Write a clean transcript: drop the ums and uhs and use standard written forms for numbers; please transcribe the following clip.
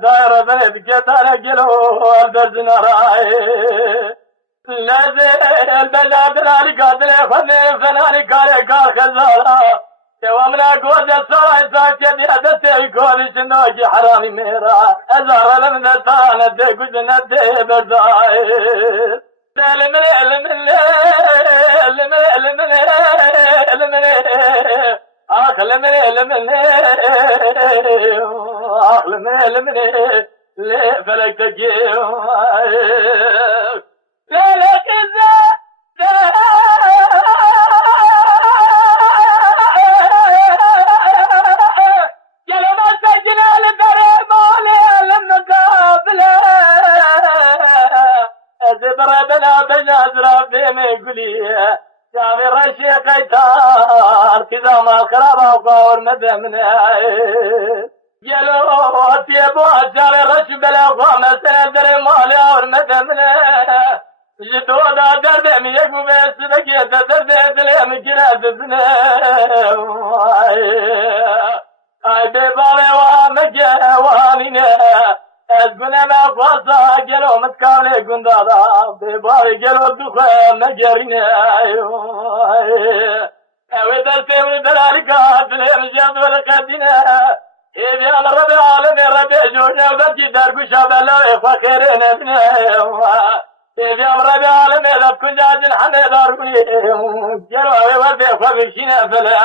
دايرة بنت كتانا قلو الدرزنا راي لازل بلاد لالي قاتل فني فناني كاري كار خزارا ومنا قوز السراي ساكت يا دستي كوري شنوكي حرامي ميرا ازار لمن دستانا دي قزنا دي برداي فلك تجيب فلك شافي رشي قيتار كذا ما خرابا وقور ندمنا يلو تيبو شافي رشي بلا قوم سندر مالي اور ندمنا جدو دا درد ميكو بس دكي درد دل مكنا دزنا اي بيبالي وامجا وانينا أزبنا ما قصا قلو متكالي قندادا بباري قلو الدخوة مجارينا أويد السيمي بلاركات لمجاد ولقدنا إذا أنا ربي عالمي ربي جوجا وبركي داركو شابلا فخيرين ابنا إذا أنا ربي عالمي ربكو جاج الحني داركو قلو أبي وردي فبشينا فلا